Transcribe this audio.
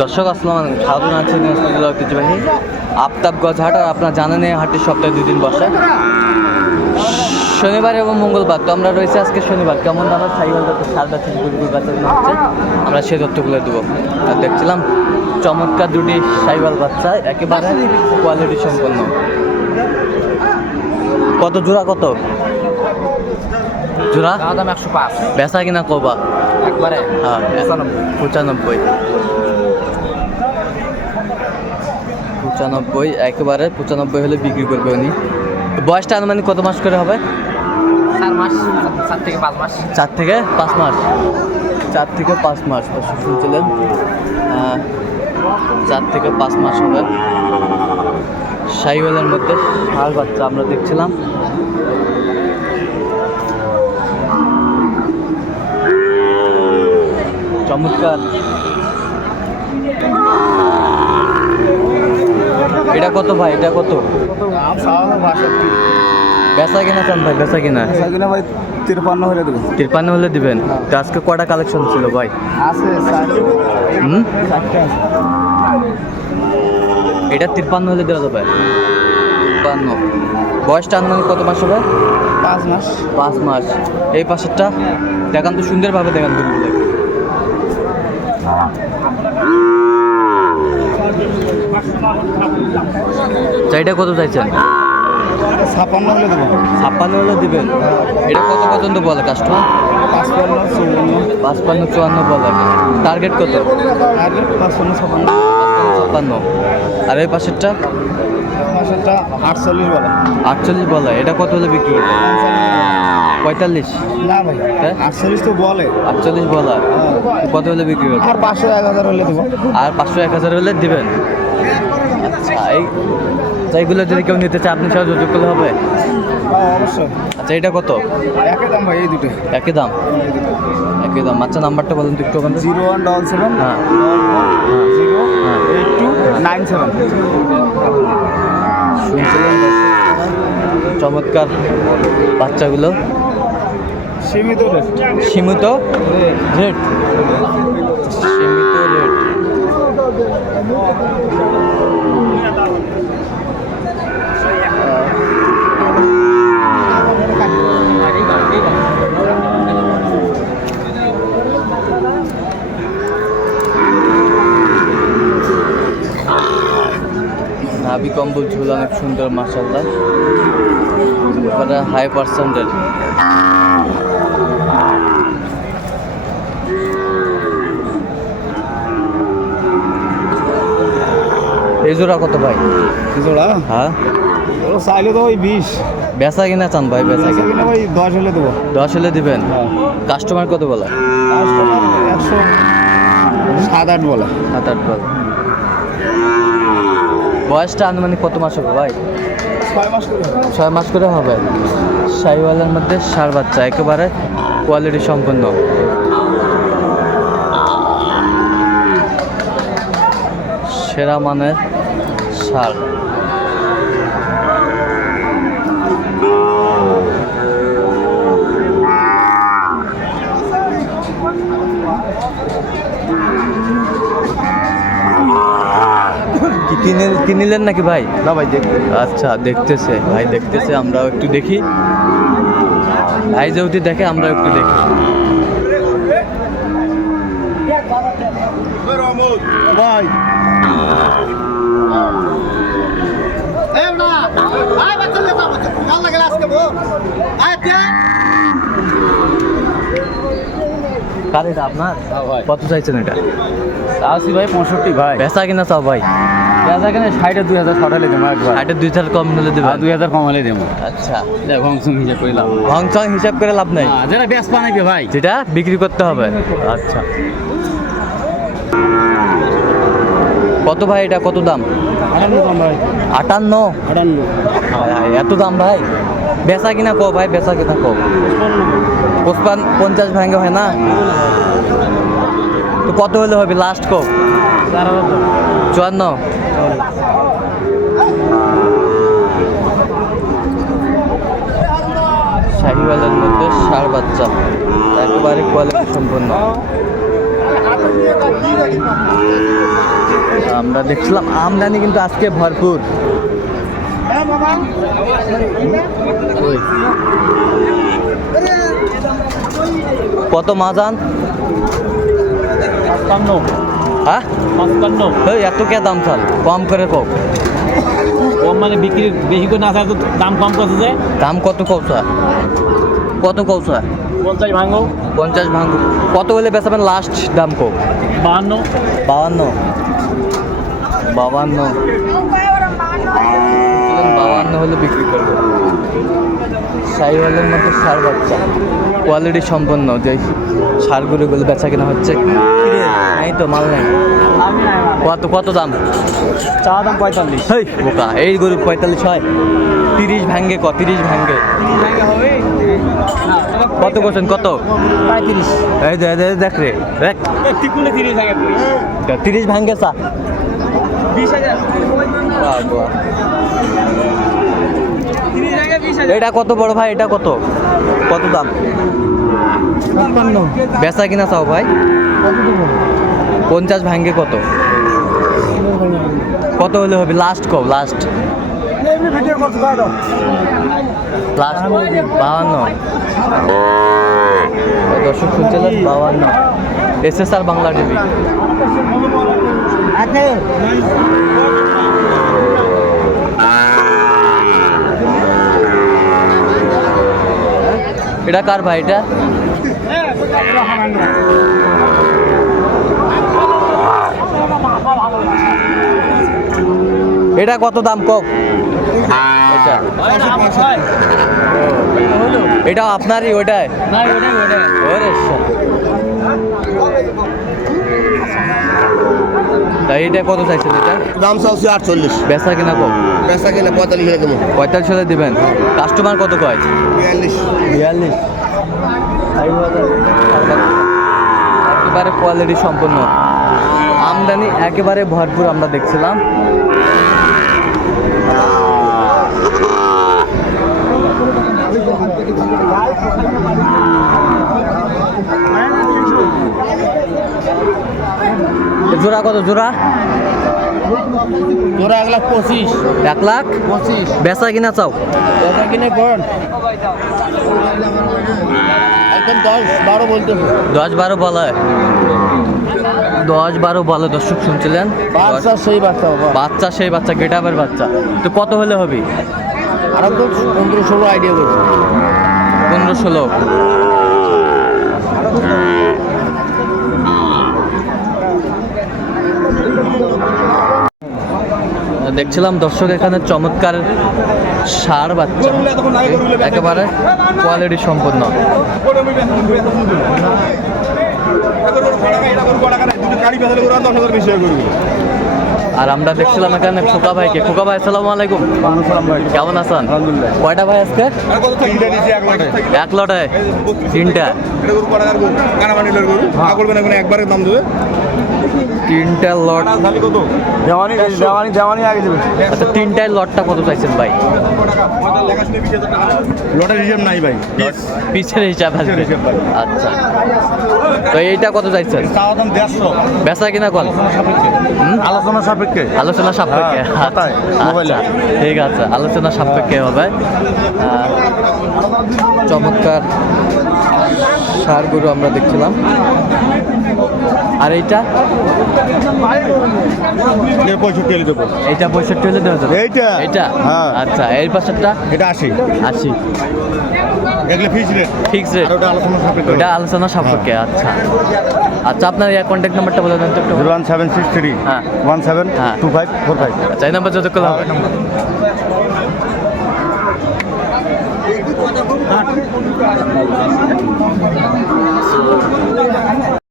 দর্শক আসসালাম সাধু আছি ঐতিহ্যবাহী আফতাবগঞ্জ হাট আর আপনার জানেন এই হাটটি সপ্তাহে দুই দিন বসে। শনিবার এবং মঙ্গলবার। তো আমরা রয়েছে আজকে শনিবার। কেমন দামের সাইকেল সার বাচ্চা গরুগুলো বাচ্চা হচ্ছে আমরা সেই তথ্যগুলো দেবো। আর দেখছিলাম চমৎকার দুটি সাইবাল বাচ্চা একেবারে কোয়ালিটি সম্পন্ন। কত জোড়া কত? জোড়া? দাম একশো পাঁচ। বেচা কিনা কবা? একবারে হ্যাঁ পঁচানব্বই। পঁচানব্বই একেবারে পঁচানব্বই হলে বিক্রি করবে উনি। বয়সটা আনুমানিক কত মাস করে হবে? চার মাস চার থেকে পাঁচ মাস। চার থেকে পাঁচ মাস? চার থেকে পাঁচ মাস শুনছিলেন। চার থেকে পাঁচ মাস হবে। সাইওয়ালের মধ্যে ষাঁড় বাচ্চা আমরা দেখছিলাম। চমৎকার এটা কত ভাই? এটা কত? বেচা কিনা চান ভাই, বেচা কিনা? কিনা ভাই তিরপান্ন হলে দেবে তিরপান্ন হলে দিবেন আজকে কটা কালেকশন ছিল ভাই? আছে হুম? এটা তিরপান্ন হলে দেওয়া যাবে। তিরপান্ন। বয়সটা আনুমানিক কত মাস হবে? পাঁচ মাস। পাঁচ মাস এই পাশেরটা? দেখান তো সুন্দরভাবে দেখান গরুগুলো চাইটা কত চাইছেন? ছাপান্ন হলে দেবো। ছাপ্পান্ন হলে দিবেন। এটা কত পর্যন্ত বলে কাস্টমার পাঁচপান্ন চৌন্ন পাঁচপান্ন চুয়ান্ন বলে। টার্গেট কত? আর পাঁচপান্ন ছাপান্ন পাঁচপান্ন ছাপ্পান্ন। আর এই পাশেরটা? মাসেরটা আটচল্লিশ বলে। আটচল্লিশ বলে। এটা কত হলে বিক্রি করবে পঁয়তাল্লিশ? না ভাই হ্যাঁ? আটচল্লিশ তো বলে। আটচল্লিশ বলা। কত হলে বিক্রি করবে আর পাঁচশো এক হাজার হলে দেবো। আর পাঁচশো এক হাজার হলে দিবেন? এই আচ্ছা, এইগুলো যদি কেউ নিতে চায় আপনি সহ যোগাযোগ করলে হবে? অবশ্যই। আচ্ছা এটা কত? একই দাম ভাই এই দুটো একই দাম? একই দাম। আচ্ছা নাম্বারটা বলুন তো একটু ওখান। জিরো ওয়ান ডবল সেভেন হ্যাঁ। জিরো হ্যাঁ। Eight two nine seven. শুনছিলেন চমৎকার বাচ্চাগুলো। সীমিত রেট। সীমিত রেট? সীমিত রেট। নাভি কম্বল ঝুল অনেক সুন্দর মাসাল্লাহ হাই পার্সেন্টের এই জোড়া কত ভাই? জোড়া হ্যাঁ। চাইলে তো ওই বিশ। বেচা কিনা চান ভাই বেচা কিনা? ভাই দশ হলে দেবো। দশ হলে দিবেন? হ্যাঁ। কাস্টমার কত বলে? একশো সাত আট বলে। সাত আট বলে। বয়সটা আনুমানিক কত মাস হবে ভাই? ছয় মাস করে। হবে। ছয় মাস করে হবে। শাহিওয়ালের মধ্যে সার বাচ্চা একেবারে কোয়ালিটি সম্পন্ন। সেরা মানের কিনে কিনিলেন নাকি ভাই? না ভাই দেখ। আচ্ছা দেখতেছে। ভাই দেখতেছে আমরাও একটু দেখি। ভাই যেহেতু দেখে আমরা একটু দেখি। ভাই। কার এটা আপনার কত চাইছেন এটা? আসি ভাই পঁয়ষট্টি ভাই। বেচা কিনা চাও ভাই? পেঁয়াজা কেন ষাটে দুই হাজার ছটালে দেবো একবার। ষাটের দুই চার কম হলে দেবেন? দুই হাজার কমালে দেবো। আচ্ছা। ভংসং হিসাব করে লাভ ভংচং হিসাব করে লাভ নাই? যেটা ব্যাস বানাইবে ভাই? যেটা বিক্রি করতে হবে। আচ্ছা। কত ভাই এটা? কত দাম? আটান্ন? এত দাম ভাই? বেচা কিনা কো ভাই, বেচা কিনা কো? পঞ্চাশ ভাঙ্গে হয় না? তো কত হলে হবে লাস্ট কো? চুয়ান্ন? শাহিওয়ালের মধ্যে বাচ্চা। একেবারে কোয়ালিটি সম্পন্ন। আমরা দেখছিলাম আমদানি কিন্তু আজকে ভরপুর। কত মাজান পাঁচপান্ন। হ্যাঁ? পাঁচপান্ন। এত কে দাম চাল? কম করে কম কম মানে বিক্রি বেশি করে না থাকে দাম কম করছে যে। দাম কত কৌছা কত কৌছা পঞ্চাশ ভাঙো। পঞ্চাশ ভাঙ। কত হলে বেচাবেন লাস্ট দাম কো বাহান্ন। বাউান্ন বাউান্ন বাউান্ন হলে বিক্রি করব। সাইওয়ালের মধ্যে সার বাচ্চা। কোয়ালিটি সম্পন্ন যে সারগুলোগুলো বেচা কেনা হচ্ছে। নাই তো মাল নাই। কত কত দাম? চা দাম পঁয়তাল্লিশ। হেই বোকা এই গরু পঁয়তাল্লিশ হয়। তিরিশ ভাঙ্গে ক তিরিশ ভাঙ্গে। কত করছেন কত? পঁয়ত্রিশ এই দেখ রে দেখ। তিরিশ ভাঙ্গে চা বিশ হাজার বাহ, বাহ। এটা কত বড় ভাই? এটা কত? কত দাম? বেচা কিনা চাও ভাই? পঞ্চাশ ভাঙ্গে কত? কত হলে হবে? লাস্ট কব লাস্ট লাস্ট বাহান্ন। দর্শক শুনছিলেন বাহান্ন। এস আর বাংলা টিভি এটা কার ভাই এটা? এটা কত দাম কম এটা। এটা আপনারই ওটাই না ওটাই ওটাই ওরে শালা। তা এটা কত চাইছেন এটা? দাম চাচ্ছি আটচল্লিশ। বেচা কিনা কম? বেচা কিনা পঁয়তাল্লিশ হাজার কেমন পঁয়তাল্লিশ হাজার দেবেন। কাস্টমার কত কয়? বিয়াল্লিশ। বিয়াল্লিশ। একেবারে কোয়ালিটি সম্পন্ন। আমদানি একেবারে ভরপুর আমরা দেখছিলাম। জোড়া কত জোড়া? তোরা এক লাখ পঁচিশ। এক লাখ? পঁচিশ। বেচা কিনা চাও? কথা কিনে কোন একদম দশ বারো বলতেছে দশ বারো বলে। দশ বারো বলে দর্শক শুনছিলেন? বাচ্চা সেই বাচ্চা বাচ্চা সেই বাচ্চা গেটাবের বাচ্চা। তো কত হলে হবে? আর তো পনেরো ষোলো আইডিয়া করছে। পনেরো ষোলো। দেখছিলাম দর্শক এখানে চমৎকার সার বাচ্চা। একেবারে কোয়ালিটি সম্পন্ন। আর আমরা দেখছিলাম এখানে খোকা ভাইকে। খোকা ভাই আসসালামু আলাইকুম। কেমন আছেন? কয়টা ভাই আজকে? এক লটায় তিনটা। একবারে দাম দেবে। তিনটা লট দেওয়ানি দেওয়ানি দেওয়ানি আগে দেবে। আচ্ছা তিনটায় লটটা কত চাইছেন ভাই? লটের হিসেব নাই ভাই। পিছের হিসাব আসবে আচ্ছা। তো এইটা কত চাইছেন? বেচা কিনা কল আলোচনা সাপেক্ষে। আলোচনা সাপেক্ষে। হ্যাঁ, খাতায়, আচ্ছা, ঠিক আছে আলোচনা সাপেক্ষে হবে। আহ, চমৎকার সারগুলো আমরা দেখছিলাম। আর এইটা? পঁয়ষট্টি দেবো। এইটা পঁয়ষট্টি হলে দেওয়া যাবে। এইটা? এইটা? হ্যাঁ। আচ্ছা এর পাশেরটা? এটা আশি। আশি। এগুলো ফিক্স রেট ফিক্স রেট আর ওটা আলোচনা সাপেক্ষে। ওটা আলোচনা সাপেক্ষে আচ্ছা। আচ্ছা আপনার কন্ট্যাক্ট নাম্বারটা বলে দেন তো একটু। Zero one seven six three হ্যাঁ। ওয়ান সেভেন হ্যাঁ। Two five four five. আচ্ছা এই নাম্বার যতক্ষণ হবে। ঘাট